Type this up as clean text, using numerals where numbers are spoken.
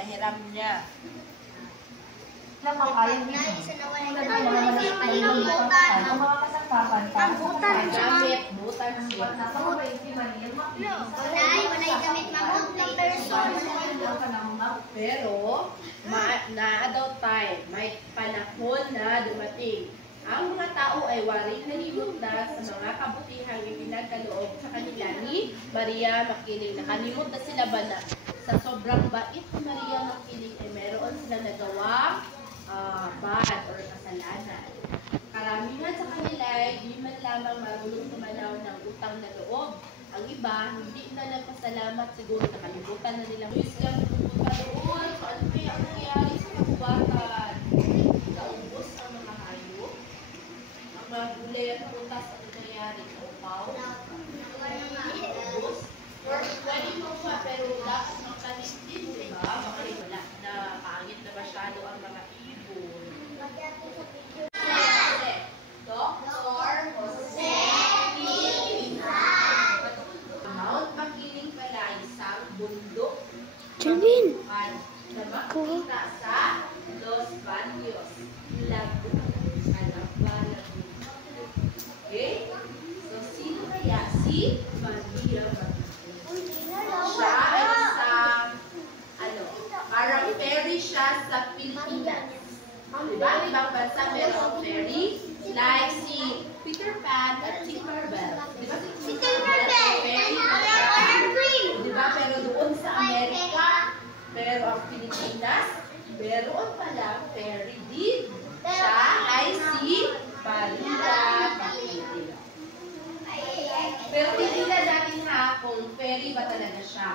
nahiram niya. Namakain din. Isa na wala Wala na. din naman Ay, ang butan. ang mga kasangkapan. Butan. Gamit, butan siya. Walay damit mabuti. Pero, naa daw time, may panahon na dumating. Ang mga tao ay waring nalimot na sa mga kabutihang ipinagkaloob sa kanila ni Maria Makiling. Nakalimot na sila ba na sa sobrang bait ni Maria Makiling ay meron silang nagawang bad or kasalanan. Karamihan sa kanila ay di man lamang marunong tumanaw ng utang na loob. Ang iba, hindi na nagpasalamat siguro, nakalimutan na nilang silang pupunta doon. So, ano kaya ang nangyari sa kabubatan? Naubos ang mga hayop. Ang mga gulay at putas ang nangyari sa upaw. Naubos. Pwede mo pa, pero dapat magtanis din, di ba? Baka wala na pangit na masyado ang mga ibon. Dr. Jose Mount Makiling pala isang bundok na makikita sa Los Baños, Laguna. Okay? So, sino kaya si Maria Makiling? Siya ay isang, parang ferry siya sa Pilipinas. Diba? Ibang bansa merong ferry, like si Peter Pan at Tinkerbell. Diba si Tinkerbell? Diba? Pero doon sa Amerika, pero ang Pilipinas, meron palang ferry din. Siya ay si Maria Makiling. Pero hindi na natin kung ferry ba talaga siya.